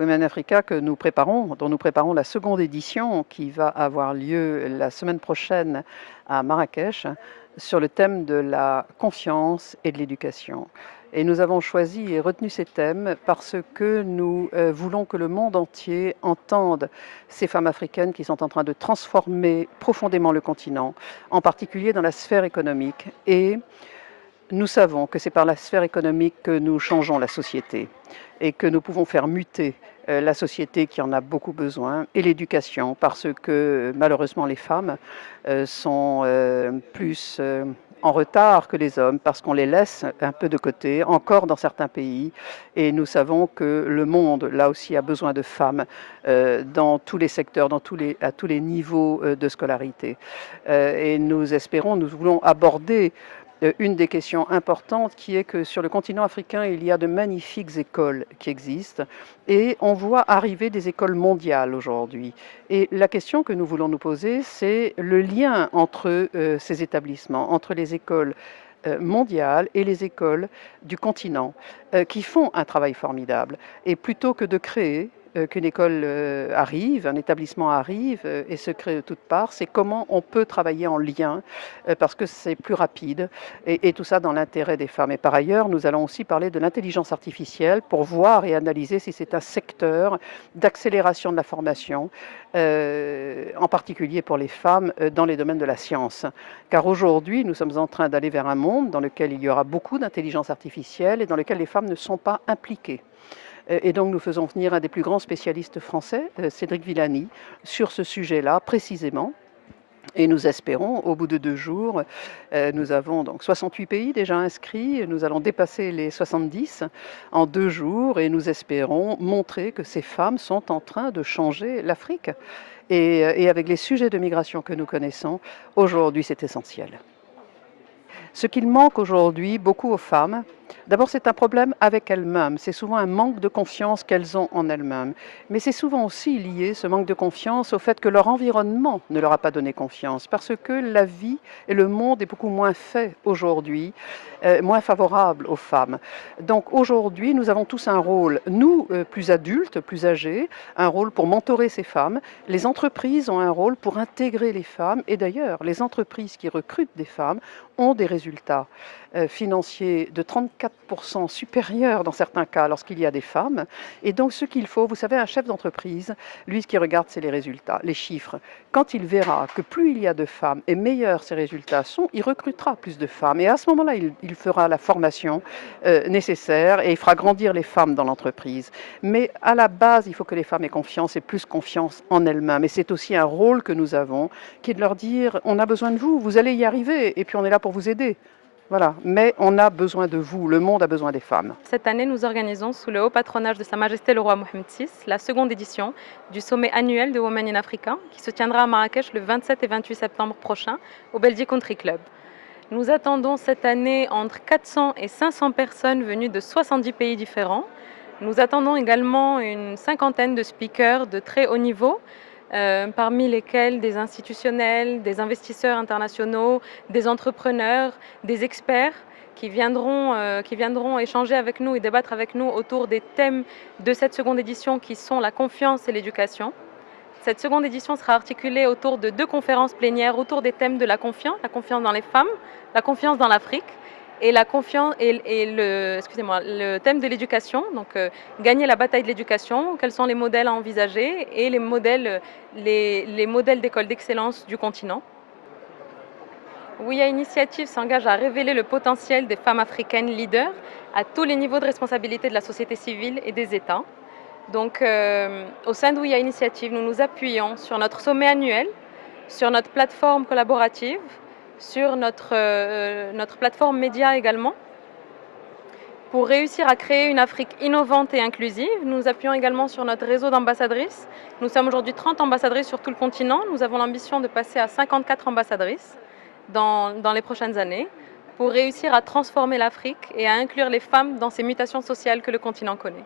Women Africa dont nous préparons la seconde édition qui va avoir lieu la semaine prochaine à Marrakech sur le thème de la confiance et de l'éducation. Et nous avons choisi et retenu ces thèmes parce que nous voulons que le monde entier entende ces femmes africaines qui sont en train de transformer profondément le continent, en particulier dans la sphère économique. Et nous savons que c'est par la sphère économique que nous changeons la société et que nous pouvons faire muter la société qui en a beaucoup besoin, et l'éducation, parce que malheureusement les femmes sont plus en retard que les hommes, parce qu'on les laisse un peu de côté, encore dans certains pays, et nous savons que le monde, là aussi, a besoin de femmes dans tous les secteurs, à tous les niveaux de scolarité. Et nous espérons, nous voulons aborder une des questions importantes qui est que sur le continent africain, il y a de magnifiques écoles qui existent et on voit arriver des écoles mondiales aujourd'hui. Et la question que nous voulons nous poser, c'est le lien entre ces établissements, entre les écoles mondiales et les écoles du continent qui font un travail formidable. Et plutôt que de créer qu'une école arrive, un établissement arrive et se crée de toutes parts, c'est comment on peut travailler en lien parce que c'est plus rapide et tout ça dans l'intérêt des femmes. Et par ailleurs, nous allons aussi parler de l'intelligence artificielle pour voir et analyser si c'est un secteur d'accélération de la formation, en particulier pour les femmes dans les domaines de la science. Car aujourd'hui, nous sommes en train d'aller vers un monde dans lequel il y aura beaucoup d'intelligence artificielle et dans lequel les femmes ne sont pas impliquées. Et donc nous faisons venir un des plus grands spécialistes français, Cédric Villani, sur ce sujet-là précisément. Et nous espérons, au bout de 2 jours, nous avons donc 68 pays déjà inscrits, nous allons dépasser les 70 en 2 jours et nous espérons montrer que ces femmes sont en train de changer l'Afrique. Et avec les sujets de migration que nous connaissons, aujourd'hui c'est essentiel. Ce qu'il manque aujourd'hui beaucoup aux femmes, d'abord c'est un problème avec elles-mêmes, c'est souvent un manque de confiance qu'elles ont en elles-mêmes, mais c'est souvent aussi lié, ce manque de confiance, au fait que leur environnement ne leur a pas donné confiance, parce que la vie et le monde est beaucoup moins fait aujourd'hui, moins favorable aux femmes. Donc aujourd'hui, nous avons tous un rôle, nous plus adultes, plus âgés, un rôle pour mentorer ces femmes, les entreprises ont un rôle pour intégrer les femmes, et d'ailleurs les entreprises qui recrutent des femmes ont des résultats financiers de 34% supérieurs dans certains cas lorsqu'il y a des femmes. Et donc ce qu'il faut, vous savez, un chef d'entreprise, lui ce qu'il regarde c'est les résultats, les chiffres. Quand il verra que plus il y a de femmes et meilleurs ces résultats sont, il recrutera plus de femmes. Et à ce moment-là, il fera la formation nécessaire et il fera grandir les femmes dans l'entreprise. Mais à la base, il faut que les femmes aient confiance et plus confiance en elles-mêmes. Et c'est aussi un rôle que nous avons, qui est de leur dire, on a besoin de vous, vous allez y arriver, et puis on est là pour vous aider. Voilà, mais on a besoin de vous, le monde a besoin des femmes. Cette année, nous organisons, sous le haut patronage de Sa Majesté le Roi Mohammed VI, la seconde édition du sommet annuel de Women in Africa, qui se tiendra à Marrakech le 27 et 28 septembre prochain au Belgique Country Club. Nous attendons cette année entre 400 et 500 personnes venues de 70 pays différents. Nous attendons également une cinquantaine de speakers de très haut niveau, parmi lesquels des institutionnels, des investisseurs internationaux, des entrepreneurs, des experts qui viendront échanger avec nous et débattre avec nous autour des thèmes de cette seconde édition qui sont la confiance et l'éducation. Cette seconde édition sera articulée autour de 2 conférences plénières autour des thèmes de la confiance dans les femmes, la confiance dans l'Afrique et la confiance le thème de l'éducation, donc gagner la bataille de l'éducation, quels sont les modèles à envisager et les modèles d'écoles d'excellence du continent. WIA Initiative s'engage à révéler le potentiel des femmes africaines leaders à tous les niveaux de responsabilité de la société civile et des États. Donc au sein de WIA Initiative, nous nous appuyons sur notre sommet annuel, sur notre plateforme collaborative, sur notre plateforme média également. Pour réussir à créer une Afrique innovante et inclusive, nous nous appuyons également sur notre réseau d'ambassadrices. Nous sommes aujourd'hui 30 ambassadrices sur tout le continent. Nous avons l'ambition de passer à 54 ambassadrices dans les prochaines années pour réussir à transformer l'Afrique et à inclure les femmes dans ces mutations sociales que le continent connaît.